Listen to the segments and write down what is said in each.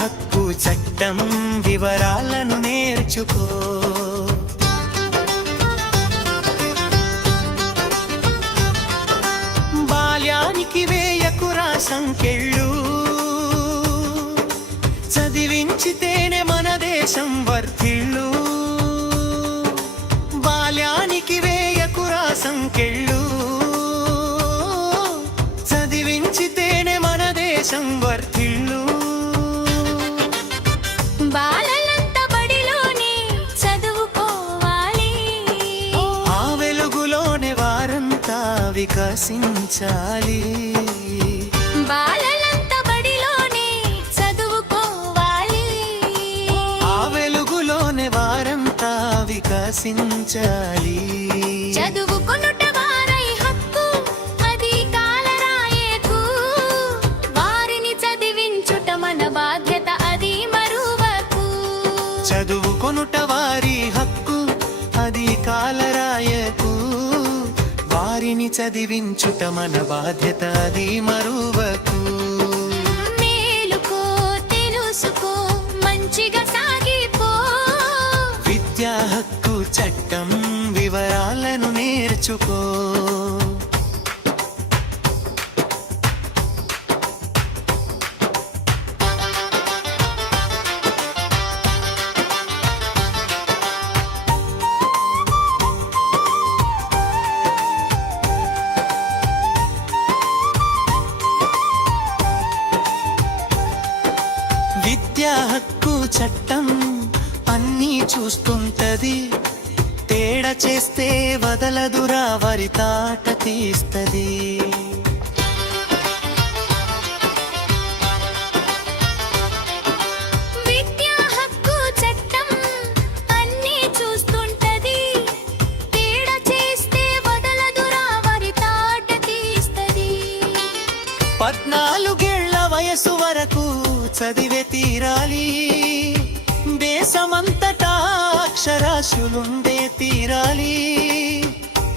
హక్కు చట్టం వివరాలను నేర్చుకో. బాల్యానికి వేయకురా సంకెళ్ళు, చదివించితేనే మన దేశం వర్ధిల్లు. బాల్యానికి వేయకురా సంకెళ్ళు, చదివించితేనే మన దేశం వర్ధిల్లు. బాలలంతా బడిలోనే చదువుకోవాలి, ఆ వెలుగులోనే వారంతా వికసించాలి. బాలలంతా బడిలోనే చదువుకోవాలి, ఆ వెలుగులోనే వారంతా వికసించాలి. చదువుకొనుట వారై హక్కు అది కాలరాయేకు, వారిని చదివించుట మన బాధ్యత అది మరువకు. చదువుకొనుట వారి హక్కు అది కాలరాయకు, వారిని చదివించుట మన బాధ్యత అది మరువకు. మేలుకో తెలుసుకో మంచిగా సాగిపో, విద్యా హక్కు చట్టం వివరాలను నేర్చుకో. విద్యా హక్కు చట్టం అన్నీ చూస్తుంటది, తేడా చేస్తే వదలదురా వరి తాట తీస్తది. విద్యా హక్కు చట్టం అన్నీ చూస్తుంటది, తేడా చేస్తే వదలదురా వరి తాట తీస్తది. 14 వయసు వరకు చదివే తీరాలి, దేశమంతటా అక్షరాస్యులుండే తీరాలి.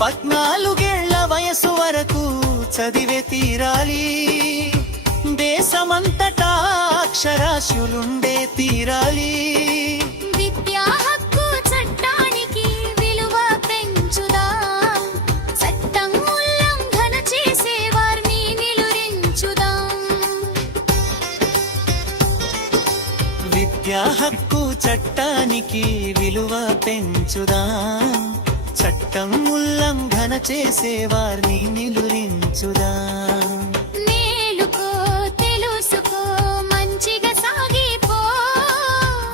14 వయసు వరకు చదివే తీరాలి, దేశమంతటా అక్షరాస్యులుండే తీరాలి. విద్యా హక్కు చట్టానికి విలువ పెంచుదాం, చట్టం ఉల్లంఘన చేసే వారిని నిలురించుదాం. విద్యా హక్కు చట్టానికి విలువ పెంచుదాం, చట్టం ఉల్లంఘన చేసే వారిని నిలురించుదాం. మేలుకో తెలుసుకో మంచిగా సాగిపో,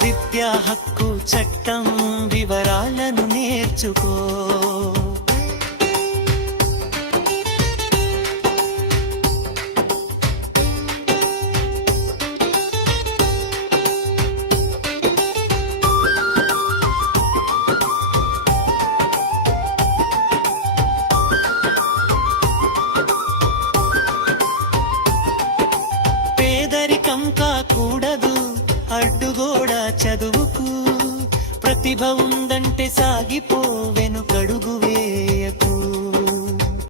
విద్యా హక్కు చట్టం వివరాలను నేర్చుకో. పేదరికం కాకూడదు అడ్డుగోడ చదువుకు, ప్రతిభ ఉందంటే సాగిపో వెను